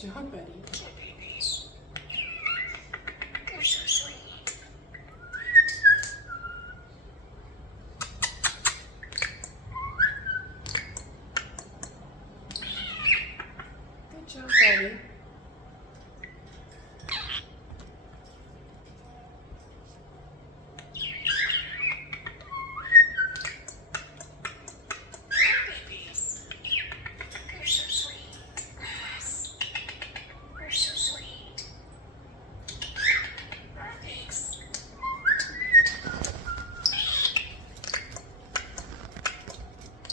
job, buddy. You're so sweet. Good job, buddy. You're so sweet. You're so sweet. Thanks.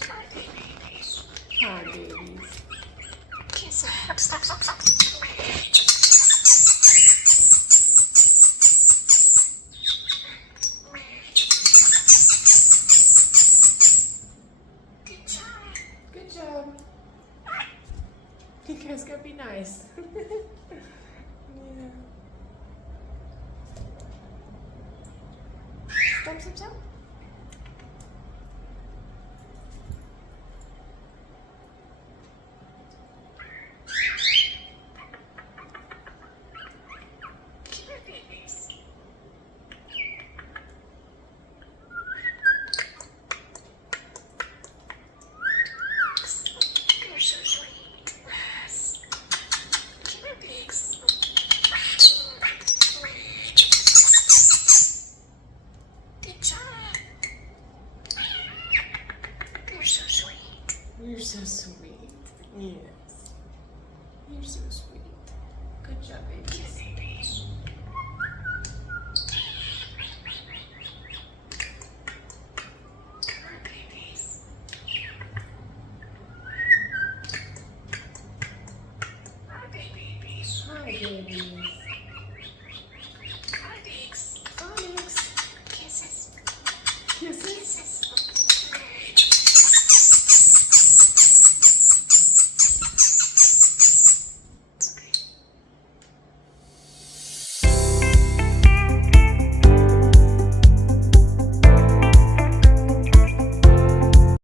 Hi, babies. Hi, babies. Kiss. Stop. Good job. Good job. You guys gotta be nice. Yeah. Stop. Come here, babies. You're so sweet. Come here, pigs. Good job. You're so sweet. You're so sweet. Yes. You're so sweet. Good job, babies. Kiss, babies. Come here, babies. Hi, babies. Hi, babies.